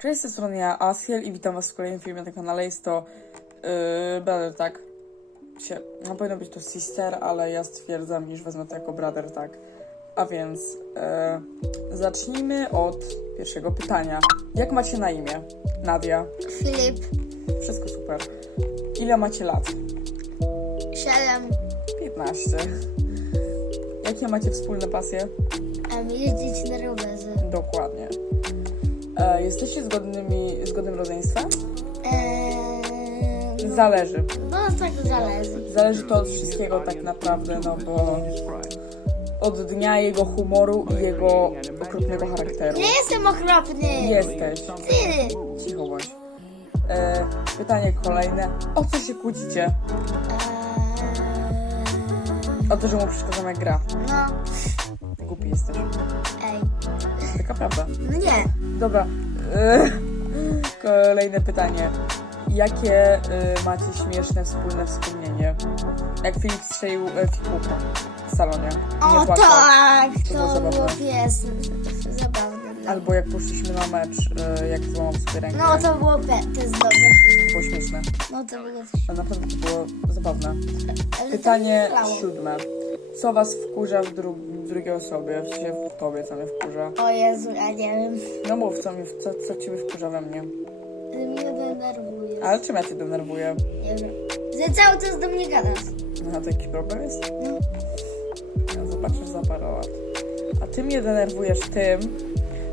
Cześć, z tej strony ja, Asiel i witam was w kolejnym filmie na kanale. Jest to yy, brother, tak? Się, no powinno być to sister, ale ja stwierdzam, iż wezmę to jako brother, tak? A więc yy, zacznijmy od pierwszego pytania. Jak macie na imię? Nadia. Filip, Wszystko super. Ile macie lat? 7, 15. Jakie macie wspólne pasje? um, jeździć na rowerze. Dokładnie. E, jesteście zgodnymi, zgodnym rodzeństwem? Eee, no, Zależy. no tak zależy. Zależy to od wszystkiego tak naprawdę, no bo od dnia jego humoru i jego okrutnego charakteru. Nie jestem okropny. Jesteś. Ty. Cicho bądź. E, pytanie kolejne. O co się kłócicie? Eee, O to, że mu przeszkadzam jak gra. no, Głupi jesteś. ej, Taka prawda. no nie. Dobra. Kolejne pytanie. Jakie e, macie śmieszne wspólne wspomnienie? Jak Filip strzelił e, fikułka w salonie. i nie O płakał. tak, To było to zabawne. było pies. Zabawne. no. Albo jak poszliśmy na mecz, e, jak złamał sobie rękę. No to było pe- to jest dobre. To było śmieszne. No to było coś. A naprawdę to było zabawne. Ale Pytanie nie siódme. Co was wkurza w, dru drugiej osobie? W sensie w tobie, co mnie wkurza? O Jezu, ja nie wiem. No mów, co, mnie, co, co ciebie wkurza we mnie? Mnie denerwuje. Ale czym ja cię denerwuję? Nie wiem. Że cały czas do mnie gadasz. No to jakiś problem jest? No. Ja zobaczysz za parę lat. A ty mnie denerwujesz tym,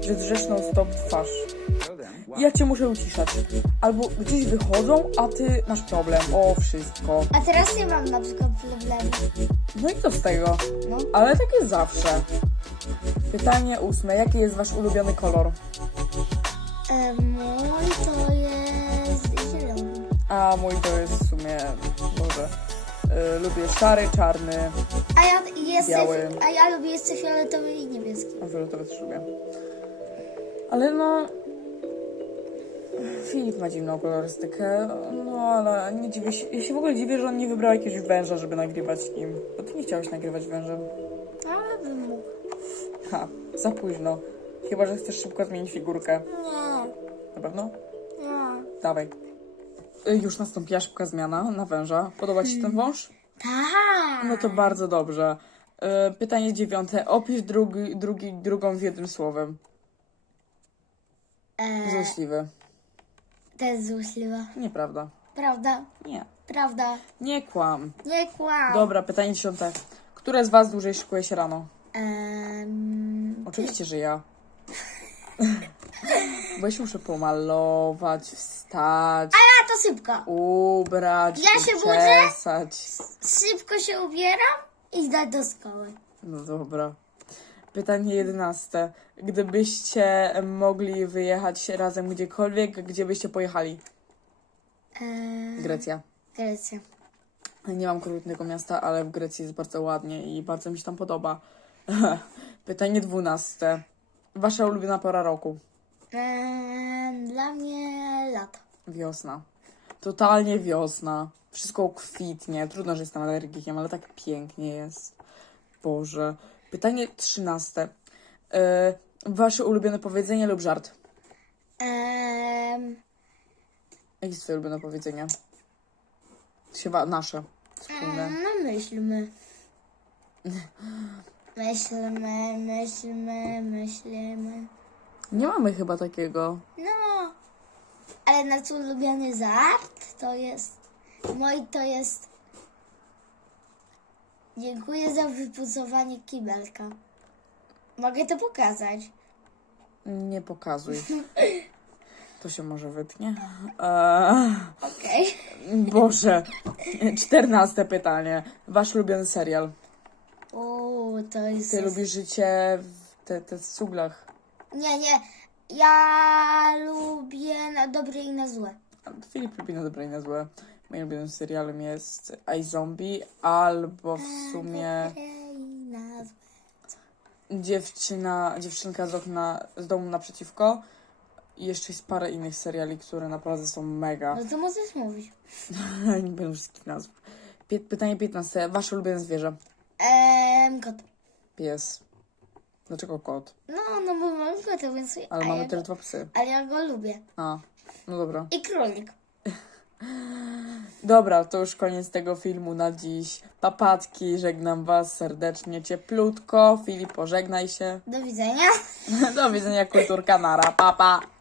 że drzesz non stop twarz. Ja cię muszę uciszać. Albo gdzieś wychodzą, a ty masz problem. O, wszystko. A teraz nie mam na przykład problemu. No i co z tego? No. Ale tak jest zawsze. Pytanie ósme. Jaki jest wasz ulubiony kolor? E, mój to jest zielony. A mój to jest w sumie, może, y, lubię szary, czarny, A ja, jeszcze, Biały. a ja lubię jeszcze fioletowy i niebieski. a fioletowy też lubię. Ale no... Filip ma dziwną kolorystykę, no ale nie dziwię się, ja się w ogóle dziwię, że on nie wybrał jakiegoś węża, żeby nagrywać nim. Bo ty nie chciałeś nagrywać wężem. Ale bym mógł. Ha, za późno. Chyba, że chcesz szybko zmienić figurkę. Nie, Na pewno? nie. Dawaj. Y, Już nastąpiła szybka zmiana na węża. Podoba ci się ten wąż? Tak. No to bardzo dobrze. E, Pytanie dziewiąte. Opisz drugi, drugi, drugą w jednym słowem. E, Złośliwy. Jest złośliwa. Nieprawda. Prawda? Nie. Prawda. Nie kłam. Nie kłam. Dobra, pytanie dziesiąte. Które z was dłużej szykuje się rano? Em, Oczywiście, że ja. Bo ja się muszę pomalować, wstać, a to szybko. ubrać, Ja się budzę? uczesać. Szybko się ubieram i idę do szkoły. No dobra. Pytanie jedenaste. Gdybyście mogli wyjechać razem gdziekolwiek, gdzie byście pojechali? E, Grecja. Grecja. Nie mam konkretnego miasta, ale w Grecji jest bardzo ładnie i bardzo mi się tam podoba. Pytanie dwunaste. Wasza ulubiona pora roku? Em, dla mnie lato. Wiosna. Totalnie wiosna. Wszystko kwitnie. Trudno, że jestem alergikiem, ale tak pięknie jest. Boże. Pytanie trzynaste. E, wasze ulubione powiedzenie lub żart? Em, Jakie jest twoje ulubione powiedzenie? Chyba nasze. Wspólne. no myślmy. Myślmy, myślmy, myślimy. Nie mamy chyba takiego. No, ale nasz ulubiony żart to jest. Mój to jest. Dziękuję za wypucowanie kibelka. Mogę to pokazać. Nie pokazuj. To się może wytnie. Eee, Okej. Boże. Czternaste pytanie. Wasz ulubiony serial. Uuu, to jest. Ty lubisz życie w te, te cuglach. Nie, nie. Ja lubię na dobre i na złe. Filip lubi na dobre i na złe. Moim ulubionym serialem jest iZombie albo w sumie i dziewczyna, dziewczynka z okna, z domu naprzeciwko. I jeszcze jest parę innych seriali, które naprawdę są mega. No to możesz mówić. Nie będę wszystkich nazw. Pie- pytanie 15. Wasze ulubione zwierzę? Ehm, kot. Pies. Dlaczego kot? No, no bo mam kota, więc... Ale a mamy ja też go, dwa psy. Ale ja go lubię. A, no dobra. I królik. Dobra, to już koniec tego filmu na dziś. Papatki, żegnam was serdecznie, cieplutko. Filip, pożegnaj się. Do widzenia. Do widzenia, kulturka nara. Papa. Pa.